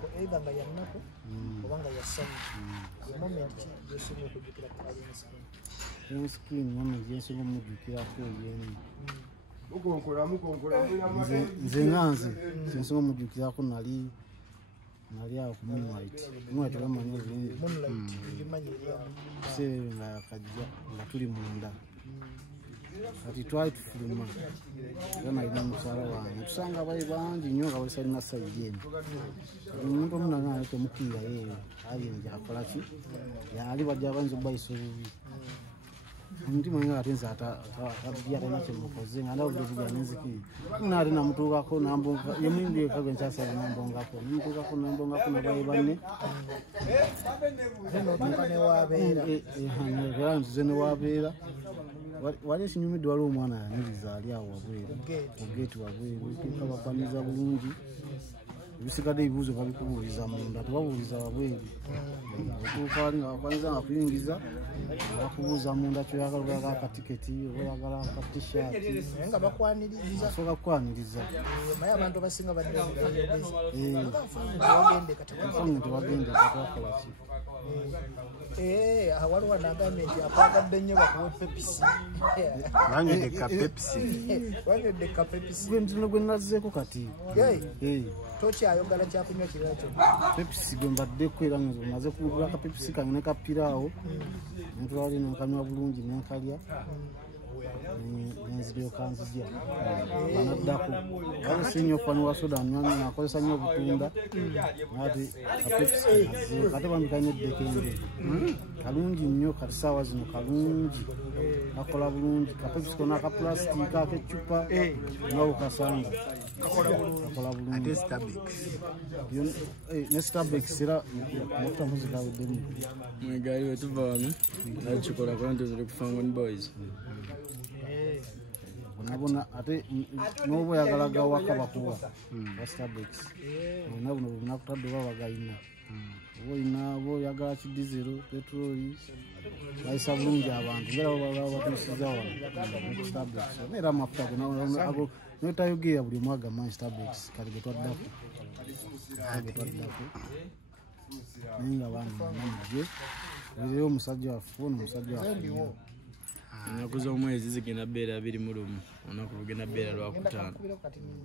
yako either nga yannako oba nga yassanyu moment ki gy'osobola okujjukira ku Alien Screen moment gyensobola omujjukirako ey'emu nze nsobola omujjukirako nali awo ku Moonlight bamanyi obulungi kiseera nga yakajja nga tuli munda kati twali tufuluma era nalina mukyala wange tusanga bali bangi nnyo nga bali salina sayidi eno omuntu omu nagana temukkirirayo eyo Alien gyakola ki yali bajja bayinza okubayisa obubi omutima nga ate nze atadya atalina kyemukoze nga ndawudde zigya nenzikiri naate namutuukako yemuyimbirekagwe nkyasaba nambongako namutuukako nambongako nabaye banne era nzize newabeera wali ekinyumidde waliwo omwana yaniriza ali awo wabweru ogeeti wabweru kabapaniza bulungi ebisigadde ebibuuzo babikubuuliza munda tebabuuliza wabweru otuuka wali nga bapaniza nga kuyingiza bakubuuza munda kyoyagala oyagala akatiketi oba oyagala akatishaati nga bakwaniriza asooka kukwaniriza naye abantu abasinga tewagende katwakola ki waliwo nagambye nti akwagadde nnyo bakuwe pepisi wanywedde kapepisi gwe mutino gwe nazzeeko kati tokyayogala kyakunywa kirala kyonna pepisi gwe mbaddeko era maze kugula akapepisi kange ne kapiraawo netwali nenkanywa bulungi nenkalya nenziryoka nzija banaddako wali sinyo fani wa soda nywanyi nakozesa nnyo obutunda ati kapepisi kate bambi kalina eddekende kalungi nnyo kati saawa zino kalungi kakola bulungi kapepisi kona akapulastika ak'eccupa nawo kasanga kakola bulungi ne Starbucks era amafuta mpozi gaweddemu mwegaali wetuva wano nakikola kulanti tuli ku Fangon Boys bonabona ate n'oba oyagalaga waka bakuwa wa Starbucks bona buno bunakutadde oba bagayina oba olina oba oyagala kidizero petroli bayisa bulungi abantu ngera batuusiza wano ku Starbucks era amafuta ago notayogeera buli omu agamanyi Starbucks kati getwaddako naye nga baana namugye oireyo omusajja waffe ono omusajja waffe ennaku z'omwezi zigenda bbeera 21 olunaku lugenda bbeera Lwakutaano